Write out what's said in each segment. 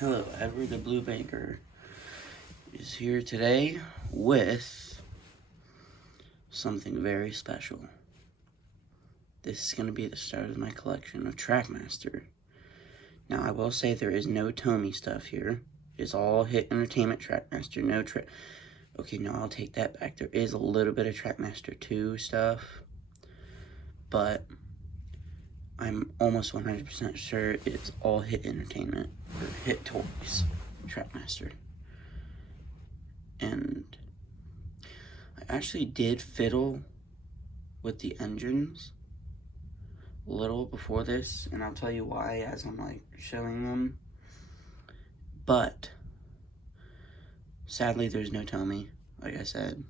Hello, Edward the Blue Banker is here today with something very special. This is going to be the start of my collection of Trackmaster. Now, I will say there is no Tommy stuff here. It's all Hit Entertainment Trackmaster. Okay, no, I'll take that back. There is a little bit of Trackmaster 2 stuff, but I'm almost 100% sure it's all Hit Entertainment, or Hit Toys Trackmaster. And I actually did fiddle with the engines a little before this, and I'll tell you why as I'm like showing them. But sadly there's no Tommy, like I said.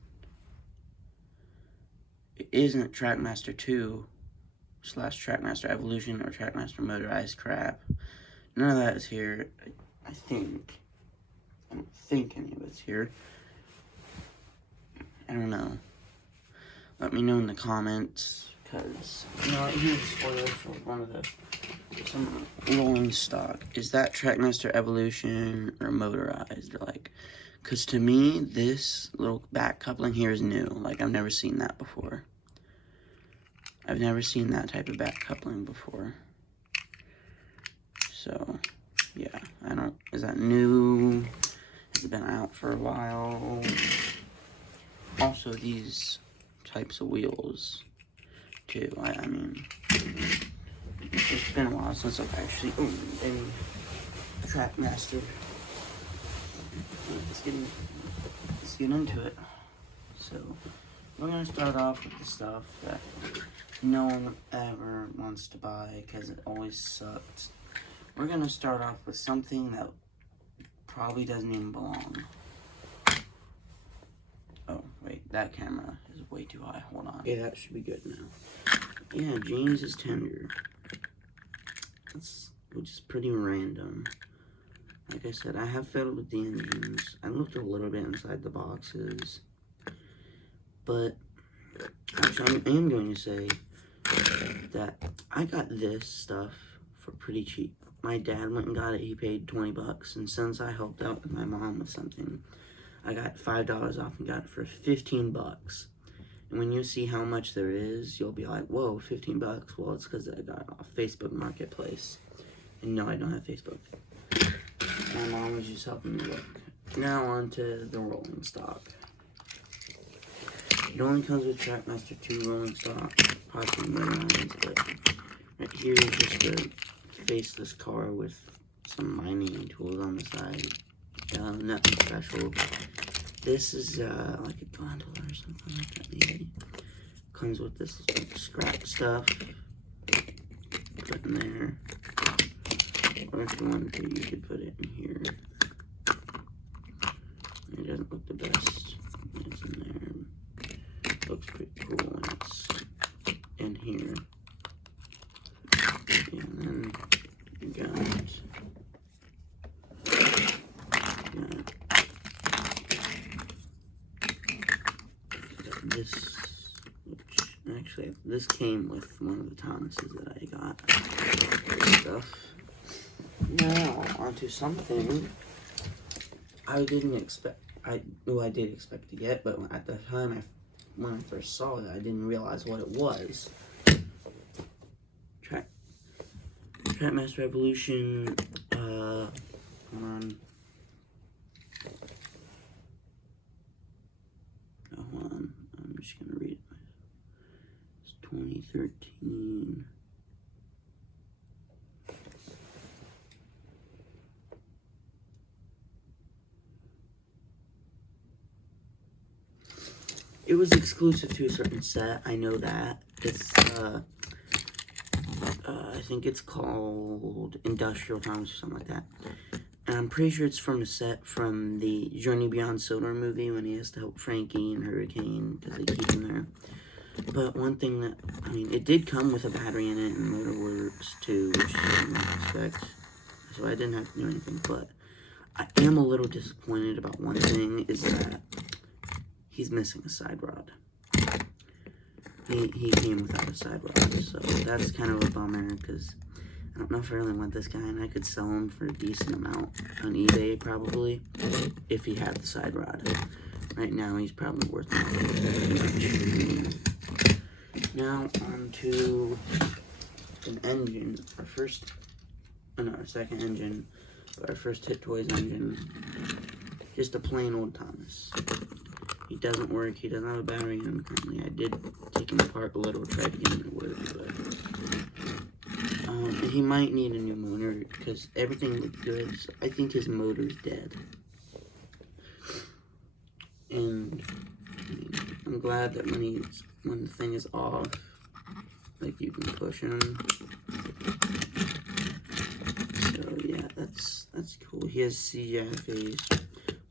It isn't Trackmaster 2 / Trackmaster Evolution or Trackmaster Motorized crap. None of that is here. I don't think any of it's here. I don't know. Let me know in the comments, because, you know, here's a spoiler for one of some rolling stock. Is that Trackmaster Evolution or Motorized? Or like, because to me, this little back coupling here is new. Like, I've never seen that before. I've never seen that type of back coupling before. So, yeah, is that new? Has it been out for a while? Also, these types of wheels, too. I mean, it's been a while since I've actually owned any Trackmaster. Let's get into it. So, we're going to start off with the stuff that no one ever wants to buy because it always sucks. We're going to start off with something that probably doesn't even belong. Oh, wait, that camera is way too high. Hold on. Okay, that should be good now. Yeah, James is tender. Which is pretty random. Like I said, I have fiddled with the engines. I looked a little bit inside the boxes. But, actually, I am going to say that I got this stuff for pretty cheap. My dad went and got it. He paid 20 bucks. And since I helped out with my mom with something, I got $5 off and got it for 15 bucks. And when you see how much there is, you'll be like, whoa, 15 bucks. Well, it's because I got it off Facebook Marketplace. And no, I don't have Facebook. My mom was just helping me look. Now on to the rolling stock. It only comes with Trackmaster 2 rolling stock, possibly motorized, but right here is just a faceless car with some mining tools on the side. Nothing special. This is like a gondola or something like that, maybe. Comes with this like, scrap stuff. Put in there. Or if you wanted to, you could put it in here. It doesn't look the best. It's in there. Looks pretty cool when it's in here. And then you got this, which actually this came with one of the Thomases that I got. Stuff. Now onto something I didn't expect. I did expect to get, but at the time when I first saw it, I didn't realize what it was. Trackmaster Evolution. Hold on. Oh, hold on. I'm just gonna read it. It's 2013. It was exclusive to a certain set. I know that. It's I think it's called Industrial Times or something like that. And I'm pretty sure it's from the set from the Journey Beyond Solar movie when he has to help Frankie and Hurricane because they keep him there. But one thing that, I mean, it did come with a battery in it and motor works too, which I didn't expect. So I didn't have to do anything. But I am a little disappointed about one thing, is that he's missing a side rod. He came without a side rod, so that's kind of a bummer, because I don't know if I really want this guy, and I could sell him for a decent amount on eBay, probably, if he had the side rod. Right now, he's probably worth not very much. Now, on to an engine. Our second engine, but our first Hit Toys engine. Just a plain old Thomas. He doesn't work. He doesn't have a battery in him currently. I did take him apart a little, try to get him to work, but and he might need a new motor because everything looked good. So I think his motor's dead. And I'm glad that when the thing is off, like, you can push him. So yeah, that's cool. He has CGI face.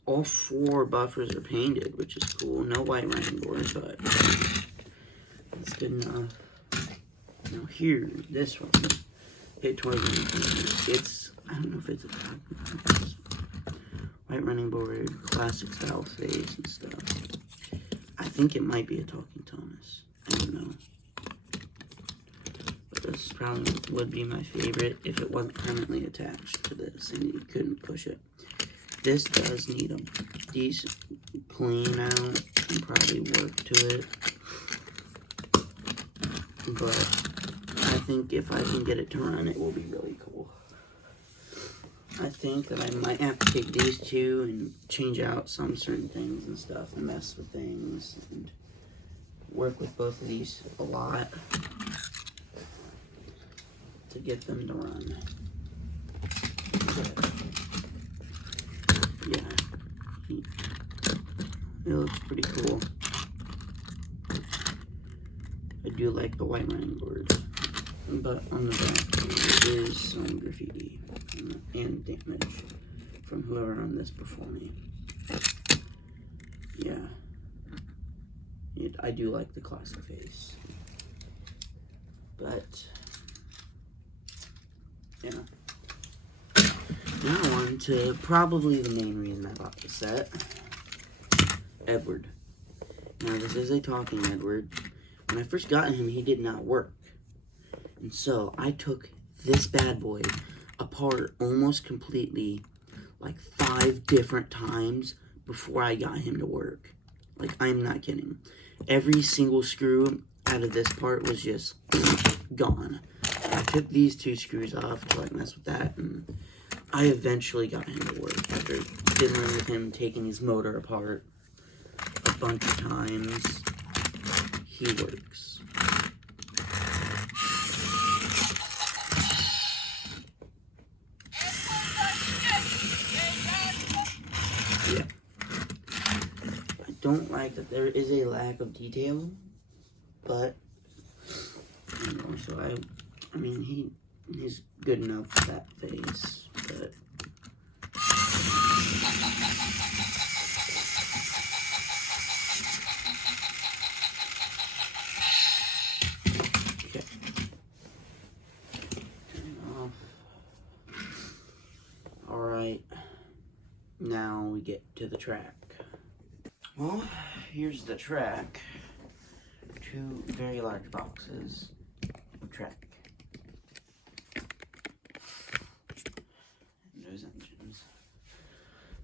All 4 buffers are painted, which is cool. No white running board, but that's good enough. Now here, this one, Hit Toys. It's, I don't know if it's a white running board, classic style face and stuff. I think it might be a Talking Thomas. I don't know. But this probably would be my favorite if it wasn't permanently attached to this and you couldn't push it. This does need a decent clean out and probably work to it. But I think if I can get it to run, it will be really cool. I think that I might have to take these two and change out some certain things and stuff and mess with things and work with both of these a lot to get them to run. But yeah, it looks pretty cool. I do like the white running board, but on the back there is some graffiti and damage from whoever run this before me. Yeah, I do like the classic face, but yeah. Now on to probably the main reason I bought the set, Edward. Now this is a talking Edward. When I first got him, he did not work. And so I took this bad boy apart almost completely, like 5 different times before I got him to work. Like, I'm not kidding. Every single screw out of this part was just gone. I took these 2 screws off to like mess with that, and I eventually got him to work after fiddling with him, taking his motor apart a bunch of times. He works. Yeah. I don't like that there is a lack of detail, but you know, so I mean he's good enough for that face, but okay. Turn it off. Alright. Now we get to the track. Well, here's the track. 2 very large boxes of track. And those engines.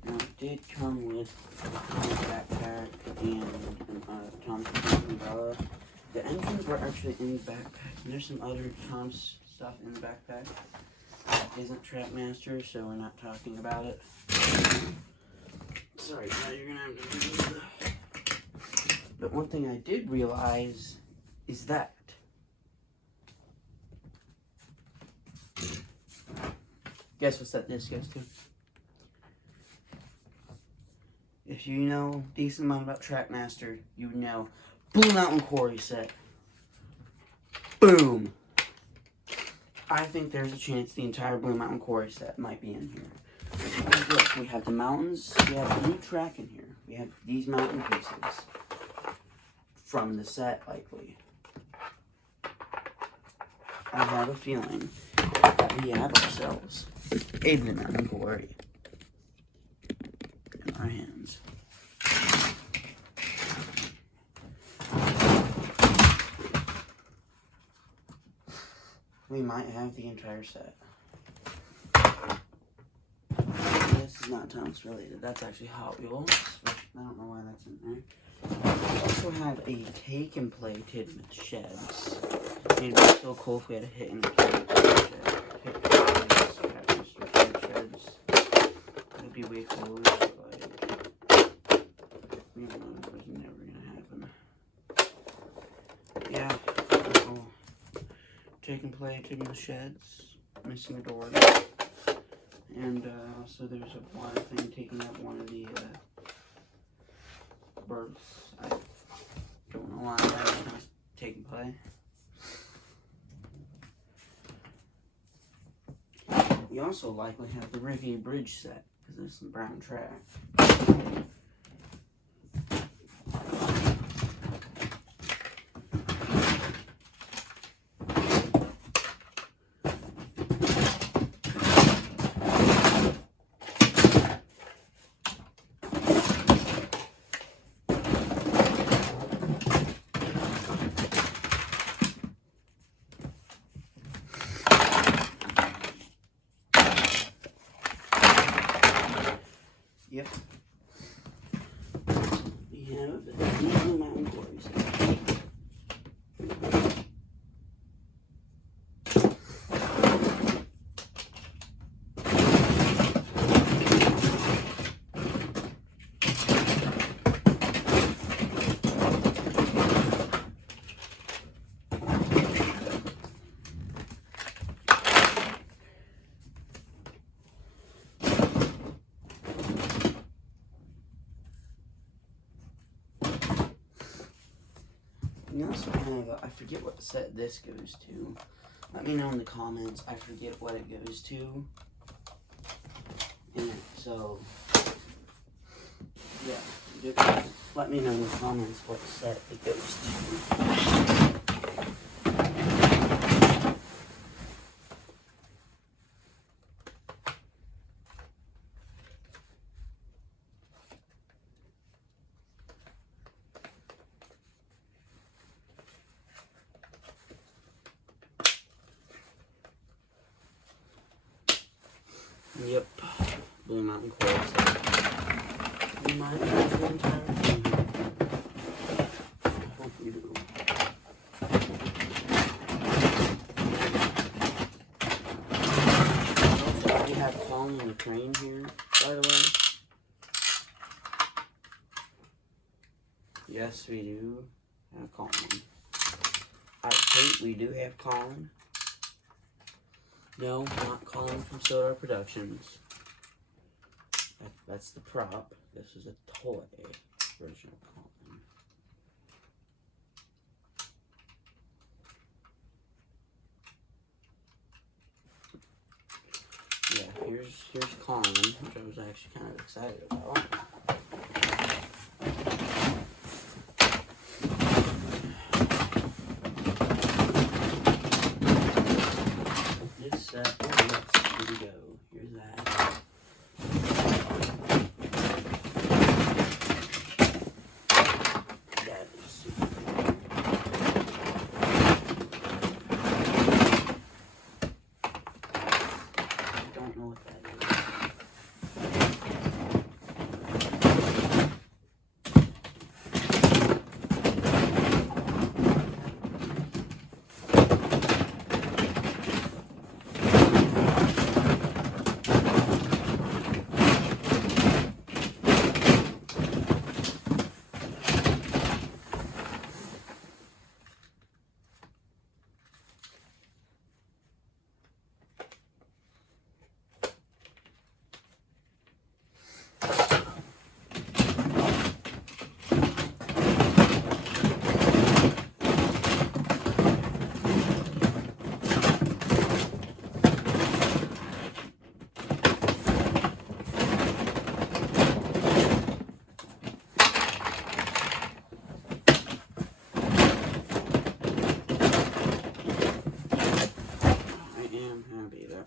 Now it did come with a backpack and Tom's umbrella. The engines were actually in the backpack. And there's some other Tom's stuff in the backpack. Isn't trackmaster, so we're not talking about it. Sorry, now you're gonna have to do that. But one thing I did realize is that guess what set this goes to? If you know a decent amount about Trackmaster, you would know Blue Mountain Quarry set. Boom! I think there's a chance the entire Blue Mountain Quarry set might be in here. Look, we have the mountains, we have a new track in here. We have these mountain pieces from the set, likely. I have a feeling that we have ourselves a Blue Mountain Quarry in our hands. We might have the entire set. This is not Thomas related. That's actually Hot Wheels. Which I don't know why that's in there. We also have a take and play Tidmouth Sheds. It'd be so cool if we had a hit and play sheds. It'd be way cooler. Like, you know, it was never gonna happen. Yeah. Take and play Tidmouth Sheds. Missing a door. And so there's a wire thing taking up one of the berths. I don't know why that was taking play. We also likely have the Riviera Bridge set because there's some brown track. Yep. We have the Blue Mountain Quarry set. We also have, I forget what set this goes to. Let me know in the comments. I forget what it goes to. And so, yeah, just let me know in the comments what set it goes to. Yep, Blue Mountain Quarry set. We might have the entire thing here. I hope we do. Also, we have Colin and the Crane here, by the way. Yes, we do have Colin. Kate, we do have Colin. No, not Colin from Soda Productions. That's the prop. This is a toy version of Colin. Yeah, here's Colin, which I was actually kind of excited about. Oh yes, here we go. Here's that. That is super cool. I don't know what that is.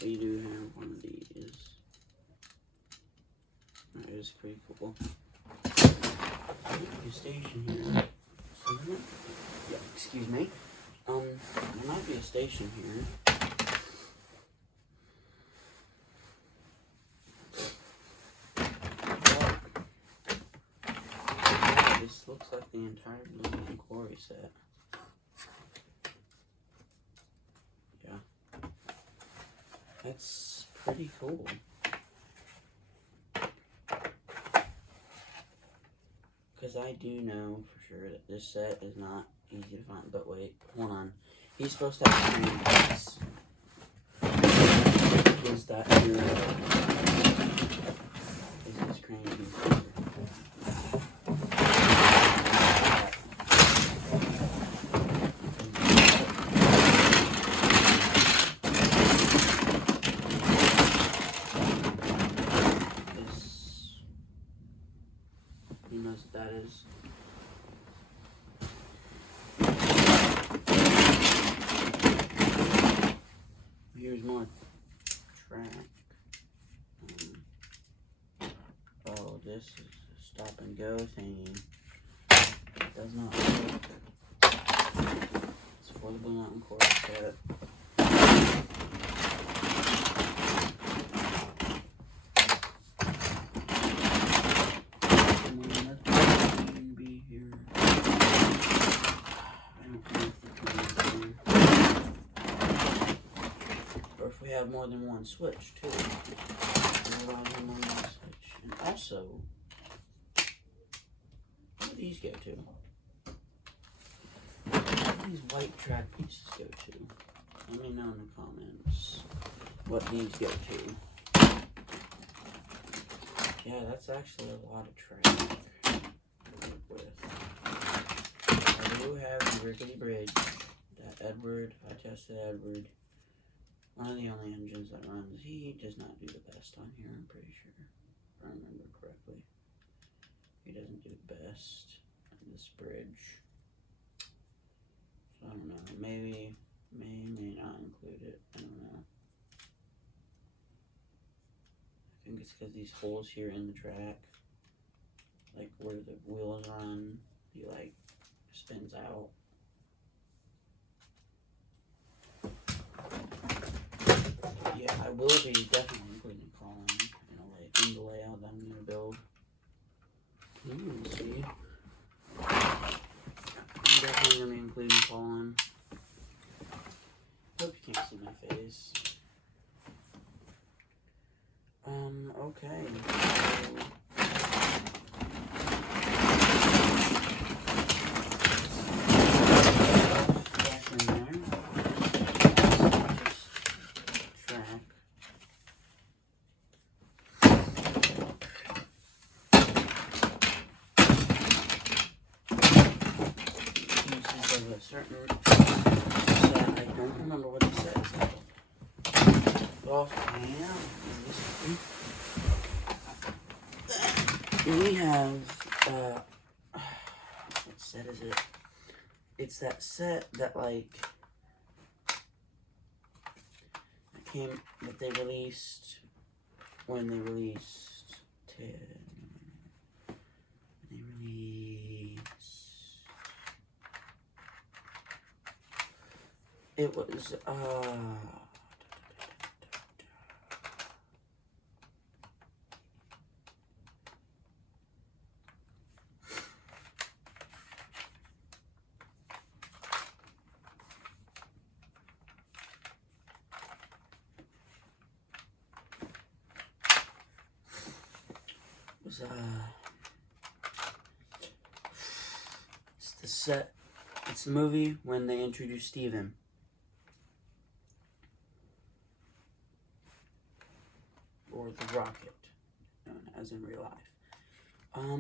We do have one of these. That is pretty cool. A station here. Yeah, excuse me. There might be a station here. This looks like the entire Blue and Quarry set. Yeah. That's pretty cool. Because I do know for sure that this set is not easy to find. But wait, hold on. He's supposed to have screen piece. Is that here? Is his crane piece? He knows what that is. Here's more track. Oh, this is a stop and go thingy. It does not work. It's for the Blue Mountain Quarry set. We have more than one switch too. And also, where do these go to? Where do these white track pieces go to? Let me know in the comments what these go to. Yeah, that's actually a lot of track to work with. I do have the Rickety Bridge that I tested Edward. One of the only engines that runs. He does not do the best on here, I'm pretty sure. If I remember correctly. He doesn't do the best on this bridge. So I don't know. Maybe, may not include it. I don't know. I think it's because these holes here in the track, like where the wheels run, he like spins out. Yeah, I will be definitely including Colin in the layout that I'm going to build. See? I'm definitely going to be including Colin. Hope you can't see my face. Okay. Certain set, I don't remember what the set is called. Well, we have, what set is it? It's that set that, like, that they released when they released 10. They released. It was, it's the set, it's the movie when they introduced Steven. Or the rocket, known as in real life. I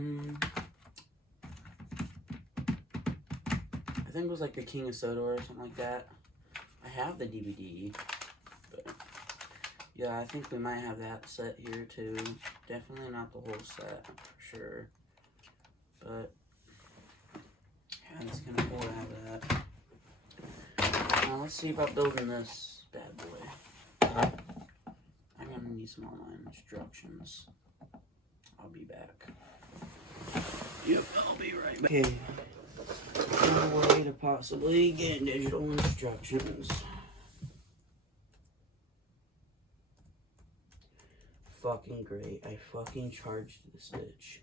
think it was like the King of Soda or something like that. I have the DVD, but yeah, I think we might have that set here too. Definitely not the whole set, for sure. But yeah, it's kind of cool to have that. Now let's see about building this bad boy. I'm gonna need some online instructions. I'll be back. Yep, I'll be right back. Okay. No way to possibly get digital instructions. Fucking great. I fucking charged this bitch.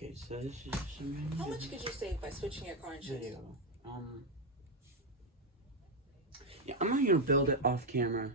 Okay, so this is just some random How much could you save by switching your car insurance? video. Yeah, I'm not gonna build it off camera.